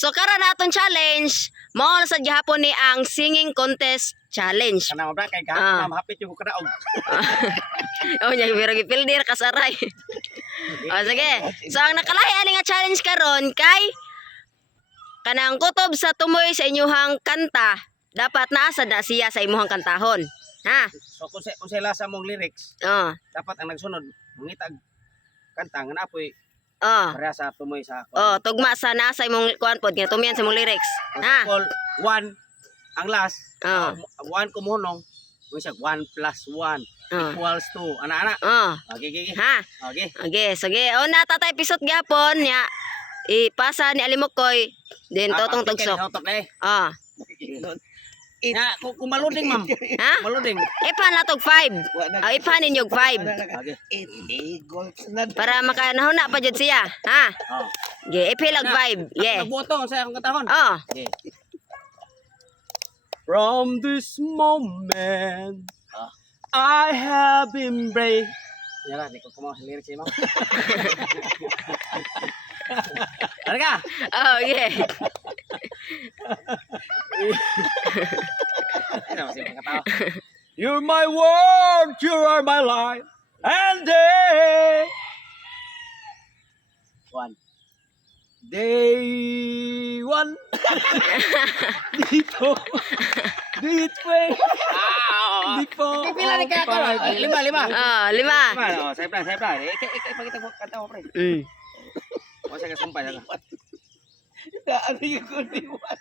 So karon atong challenge, mao na sa gihapon ni ang singing contest challenge. Kana ba kay Ah. ka hapit yung kadaog. Oh, nya biro gipildir kasaray. Oh, sige. So ang nakalahi ani nga challenge karon kay kanang kutob sa tumoy sa inyuhang kanta, dapat naasa na siya sa imuhang kantahon. Ha? So kung sila sa mong lyrics, Oh. dapat ang nagsunod mangitag kanta nga napoy Oh. pareha sa tumoy sa Oh, tugma sa nasa imong kuan pod nga tumiyan sa imong lyrics. Ha? Call 1 ang last. Oh. 1 kumunong. Mo siya 1 plus 1 Oh. equals 2. Ana. Oh. Okay, okay. Ha? Okay. Okay, sige. O na tatay episode gyapon nya ipasa ni Alimukoy din totong tugsok. Ah. Na, kung maluding ma'am. Ha? Maluding. Ipan na tog 5. Ah, ipan ninyo 5 Okay. para makanahuna pa jud siya. Ha? Oh. Okay, ipilag 5. Yeah. Nagboto sa akong katahon. Oh. Okay. From this moment, I have embraced. Yan lang, di ko kumawa sa lyrics mo. Ano ka? Oh, yeah. Ano kasi pagkatao? You're my world, you are my life, and day. One. Day one. Dito. Dito. Dito. Pila ni kaya ka? Lima. Oh, 5. Oh, saya plan. Ipakita mo kanta mo, pre. O, saya kasumpay na. Ano yung kundiwan?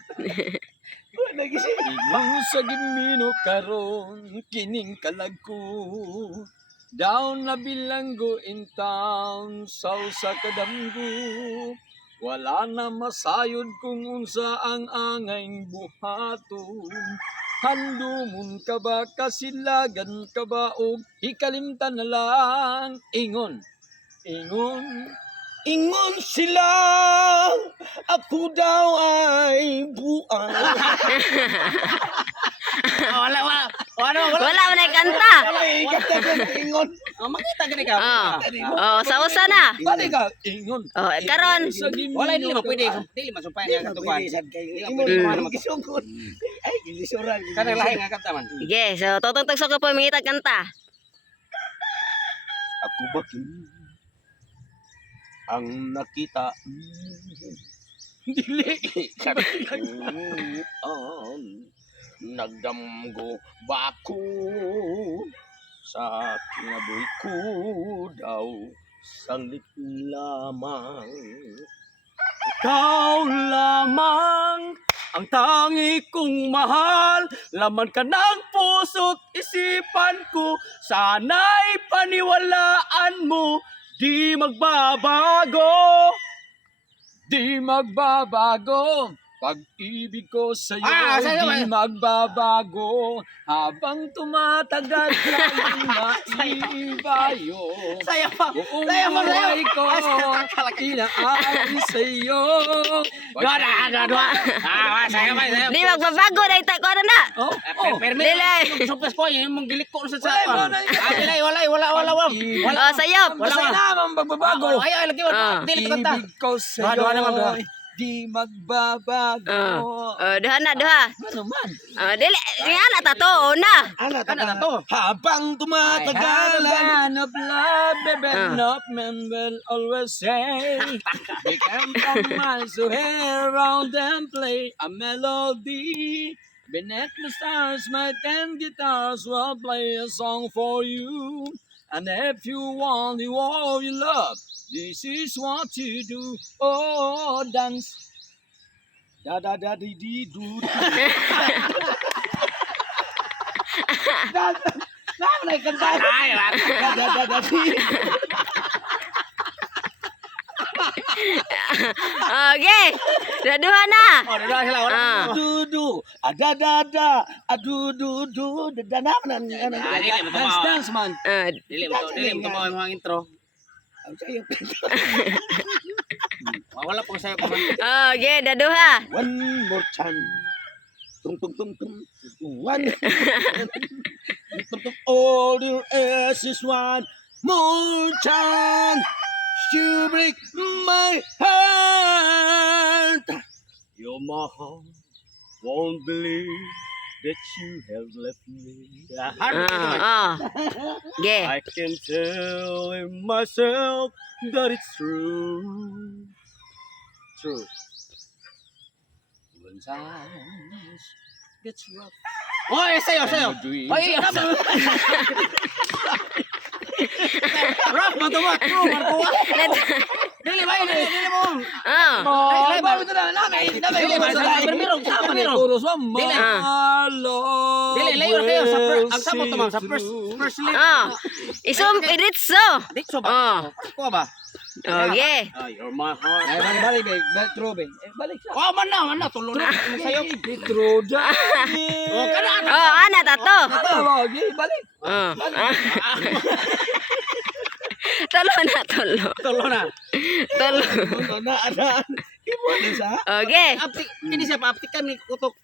Igmang sa gimino karon kining kalagko. Down na bilanggo in town, saw sa kadamgo. Wala na masayod kung unsa ang angayng buhaton. Handumon ka ba, kasilagan ka ba, o ikalimtan na lang. Ingon. Ingon sila, ako daw ay buang. Wala. Wala man ay kanta. Ingon. Makita gani ka. Oh. Oh, sa usa na. Pwede ka, ingon. Oh, karon. Wala, hindi naman pwede. Dili masumpay nga katukuan. Kanang lahi nga kanta man. Sige, so totong tugsok ko po mingitag kanta. Ako ba ang nakita? Dili. Nagdamgo ba ako sa kinabuhi ko daw saglit lamang. Ikaw lamang ang tangi kong mahal, laman ka ng puso't isipan ko, sana'y paniwalaan mo, di magbabago. Di magbabago, pag-ibig ko sa'yo, di magbabago. Habang tumatagal, laging maiibayo. Buong buhay ko, inaay sa'yo. Di magbabago na ita ko na. Dili. Wala. Oh, sayop. namang magbabago. Ibig ko sa'yo, di magbabago. Duha na, duha. Ano man? Dili. Nga na tato, una. Habang tumatagal, man of love, baby, not men will always say, we can come miles to hear around and play a melody. Beneath the stars, my 10 guitars will play a song for you. And if you want the all you love, this is what you do. Oh, dance. Da da da di di do. Okay. Duha na. Dudu, ada da, adu du du, da naman dance man. Dili mo mga intro. Wala po sa'yo pa man. Okay, duha. One more time. Tung. One. All your ass is one more time. You break my heart. my heart won't believe that you have left me. Ge. I can tell in myself that it's true. True. When times gets rough. Oy, sayo, sayo. Oy, Rock, matuwak, bro, matuwak. Dili ba yun? Dili mo. Ay, ba ito na? Dili ba sa permiro? Sa permiro. Dili. Dili, layo kayo sa ang samo to ma'am sa first lip. Isum iritso. Dikso ba? Ko ba? Ge. You're my heart. Ay, balik, balik, true, be. Balik sa. Oh, man na, tulo na. Sayo. True. Oh, kana. Ana tato. Balik. Tolo na, tolo. Tulo na. Tolo. Ana. Ibo na sa. Ge. Aptik, kini siya aptik kami kutok.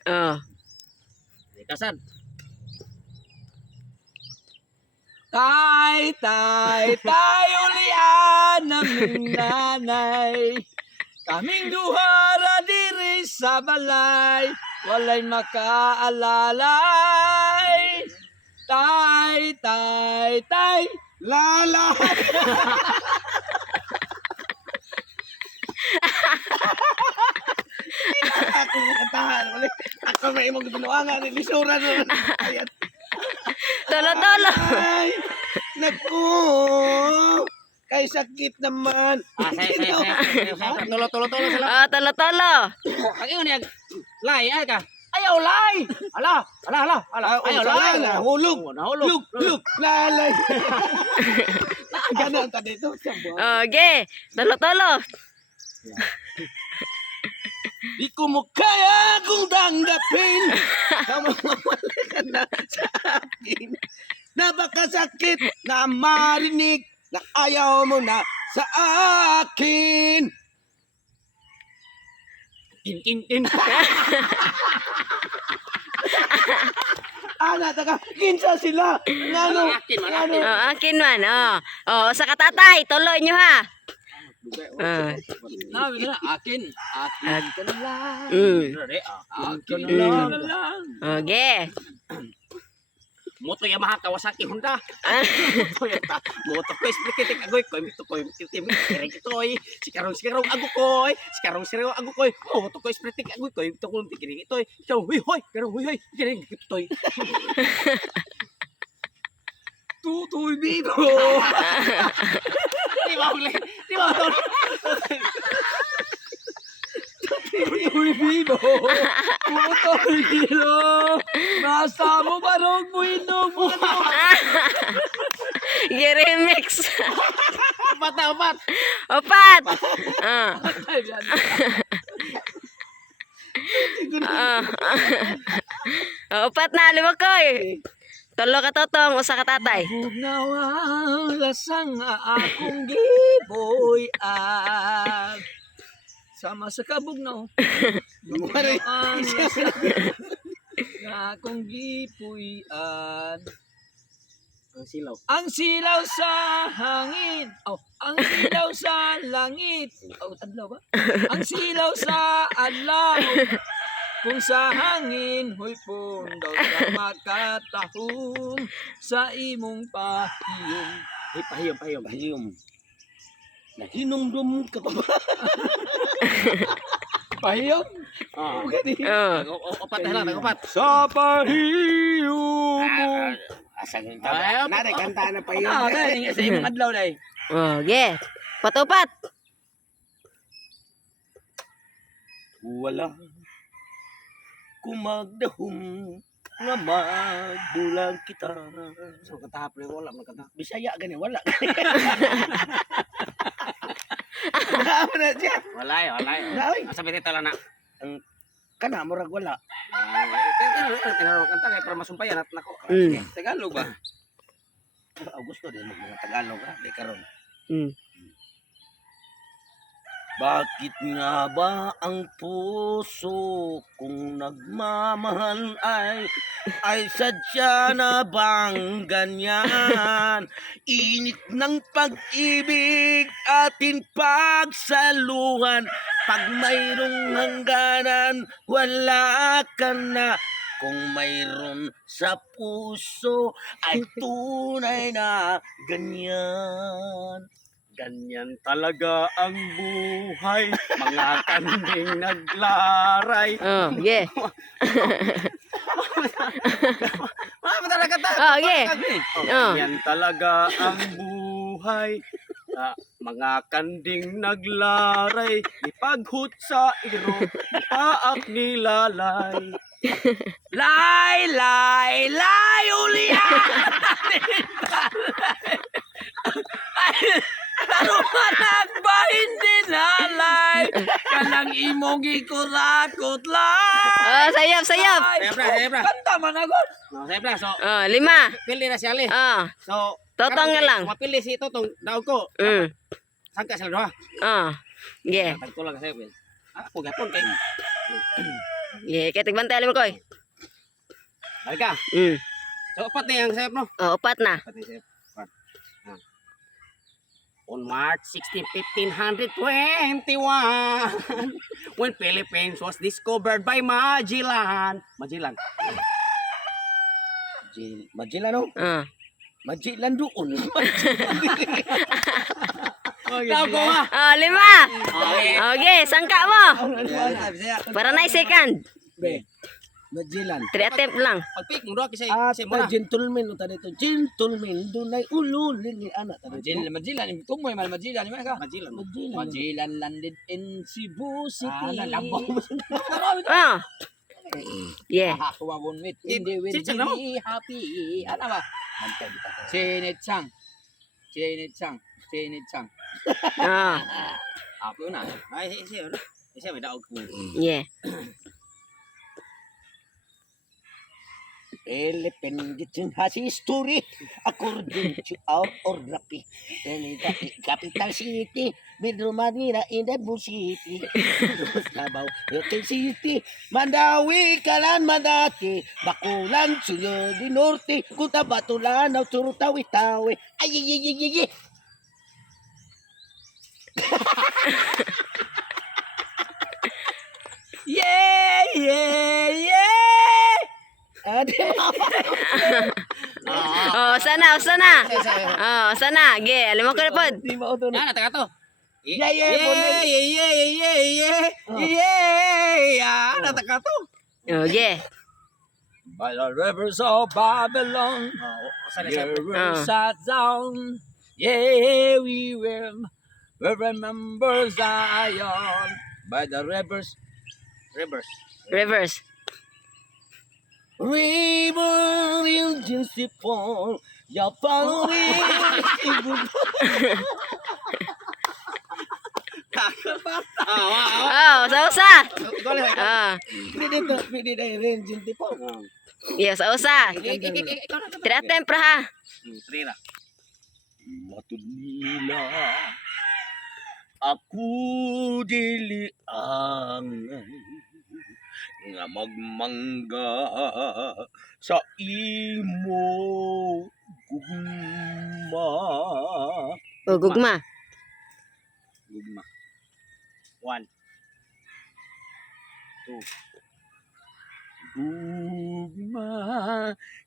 Kasan. Tay, ulian naming nanay. Kaming duhara diri sa balay, walay makaalalay. Tay, lalay. Ako kantahan ulit. Ako may imong ginuangan ni lisura no. Ayan. Tolo, tolo. Ay, naku. Kay sakit naman. Sayo. Tulo sila. Tolo, tolo. Ang ingon niya, lay, ay ka. Ayaw, lay. Ala. Ayaw, lay. Nahulog. Lug. Lalay. Ganun ta dito. Ge. Tolo, tolo. Di ko mo kaya kung tanggapin na mamamali ka na sa akin. Na baka sakit na marinig na ayaw mo na sa akin. In. Ana, taka, kinsa sila. Ngano? Akin man. Sa katatay. Tolo nyo ha. Nabi na, akin ka na lang. Akin Mm. na lang. Ge. Moto Yamaha Kawasaki Honda. Moto ko isplikitik agoy ko mito ko tim kire kitoy. Sikarong ago koy. Moto ko isplikitik agoy ko mito ko kire kitoy. So hoy, kire kitoy. Tutoy bibo. Di ba ulit? Tutoy bibo. Tutoy bibo. Nasa mo barog mo inog mo. Ge remix. Opat. Opat. Opat na, limakoy. Tolo ka totong, usa ka tatay. Bugnaw lasang akong giboy at sama sa kabugnaw. Bugnaw akong giboy at ang silaw sa hangin. Ang silaw sa langit. Adlaw ba? Ang silaw sa adlaw. Kung sa hangin, huy pundaw ka makatahong sa imong pahiyom. Pahiyom. Nahinumdum ka pa ba? Pahiyom? Opat na lang, opat. Sa pahiyom mo. Asang Nare, kanta na pahiyom. Sa imong adlaw na Ge. Patupat. Wala kumagdahom nga magbulag kita. So katahap rin wala magkata. Bisaya gani wala. Wala na siya. Walay. Naoy. Asa bitita lang na. Ang kana murag wala. Tinaro kanta kay para masumpayan at nako. Tagalog ba? Augusto din mga Tagalog ha, di karon. Bakit nga ba ang puso kung nagmamahal ay sadya na bang ganyan? Init ng pag-ibig atin pagsaluhan Pag mayroong hangganan, wala ka na. Kung mayroon sa puso, ay tunay na ganyan. Ganyan talaga ang buhay, mga kanding naglaray. Oh, yeah. Talaga Oh, yeah. Oh. Ganyan talaga ang buhay. Mga kanding naglaray, ipaghut sa iro, paak nilalay. Lay, lay, lay, ulian! Tarumanak ba hindi nalay? Kanang imong ikurakot lang. Oh, sayap, sayap. Kanta man agad. So, Oh, 5. pili na siya, Ali. Oh, So, Totong na lang. mapili si Totong, daog ko. Sangka sila doha. Oh. Yeah. Tagko lang kasi. Ako gapon kay. Yeah, kaya tigbantay mo koy. Balik ka. So, upat na yung sayap, no? Oh, 4 na. Upat na yung sayap. On March 16, 1521, when Philippines was discovered by Magellan. Magellan, no? Magellan doon. Tao ko nga. Oh, 5. Okay, sangka mo. Para na second. Magellan. 3 attempt lang. Pag-pick mo doon kasi At mo na. gentleman uta dito. Gentleman dunay ululin ni anak ta dito. Majilan, tumoy man majilan, di man ka? Magellan. Majilan landed in Cebu City. Lalambong. Oh. Yeah. Ako won't meet Eh, in the will sino mo? be happy. Ano ba? Chinit Chang. Chinit Chang. Chinit Chang. Oh. Ako na. Ay, siya, no? Siya may daog ko. Yeah. Philippine Gitsin has history according to our Orapi. Capital City, Metro Manila, Cebu City, Davao, Hotel City, Mandawi, Kalan, Mandati, Bakulan, Sunod, Norte, Cotabato, Lanao, Surutawi, Tawi, ay, ay, ay, ay, ay, ay. Yeah, yeah, yeah. Oh, sana. Oh, sana. Ge, alam mo ko na pod. Di ba ito na? Yan, taga to. Yeah, yeah, Yeah. Nataka to. Oh, ge. By the rivers of Babylon, Sana yeah, siya. we sat down. Yeah, we will remember Zion. By the rivers. Reverse. River in Jinsipon, ya following. Oh, sausa. Oh. Pwede na rin Jinsipon. Yeah, sausa. 3 attempt ra ha. Trira. Matud nila, ako dili angay nga magmangga sa imo gugma. Oh, gugma. Gugma. 1, 2. Gugma,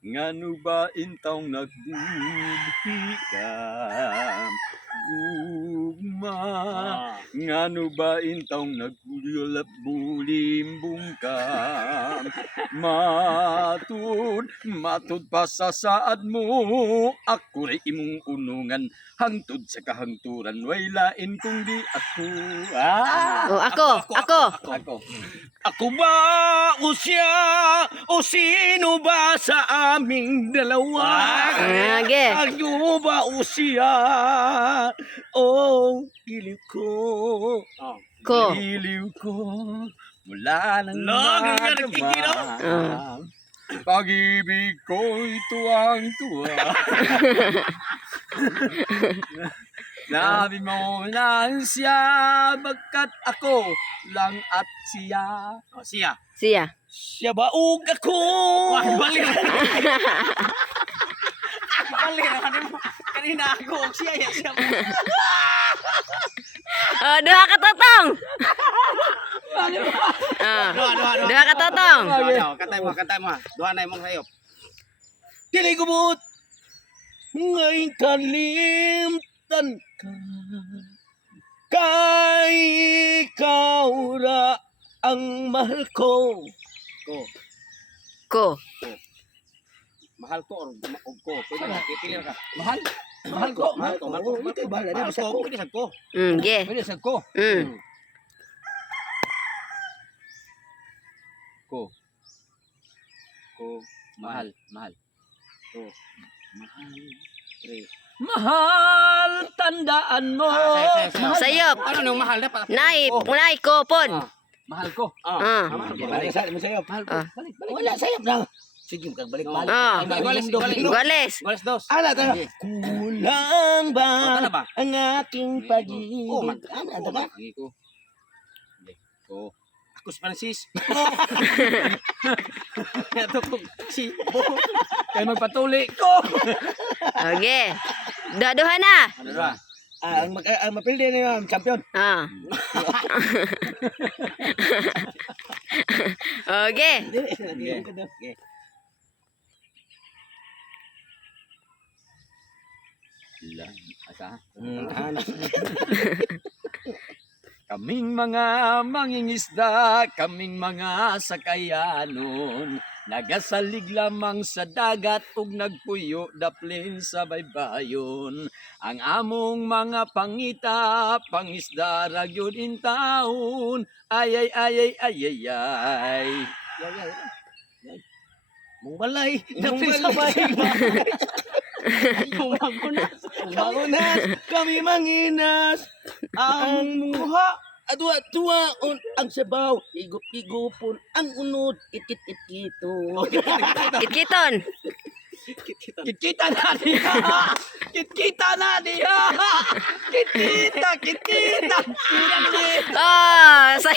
ngano ba intaw nagbudhi ka? Gugma, ngano ba intaw nagulap bulimbong ka? Matud pa sa saad mo, ako rin imong unungan, hangtod sa kahangturan, way lain kung di ako. Oh, ako. Ako ba o siya o sino ba sa aming dalawa? Ge. Ako ba o siya o iliw ko? Ko. Iliw ko mula ng Ah. Pag-ibig ko'y tuwang-tuwa. Nabi mo lang siya, bagkat ako lang at siya. Siya. Siya. Siya ba o ako? Balik naman mo. Kanina ako, siya. Oh, duha ka totong. Ah, duha ka totong. Kantay mo. Duha na imong sayop. Dili gubot. Ngay kalimtan ka. Kay ikaw ra ang mahal ko. Ko. Mahal ko or ko. Pwede na, pipili ka. Mahal. Mahal ko. Mahal ko. Ito bahala na Mahal sa ko. ko. Pwede sa ko. Ge. Pwede sa ko. Ko. Mahal. Ko. Mahal. Tre. Mahal, tandaan mo. Sayop. Ano nung mahal na? Nay ko pod. Mahal ko. Ah. Balik sa mo sayo. Mahal ko. Ah. Balik. Wala sayop na. Sige, balik. Ah. Goles. Goles. Goles dos. Ala tayo. Kulang Ano ba? ba ang aking pag-ibig? Ano ba? Ko. Ko. Ako si Francis. Ito ko si Kaya magpatuli ko. Okay. Duha na. Ano ba? Ang mapildi na yung champion. Ah. Okay. Asa? Kaming mga mangingisda, kaming mga sakayanon, nagasalig lamang sa dagat ug nagpuyo daplin sa baybayon. Ang among mga pangita, pangisda ragyod in taon, ay. Mong balay. Daplin sa baybayon. Mangunas, kami manginas, ang muha, adwa-tuwaon, ang sabaw, higup-higupon, ang unod, itit-itito. Kitkiton. Kitkita na diha. Kitkita na diha. Kitkita. Oh, say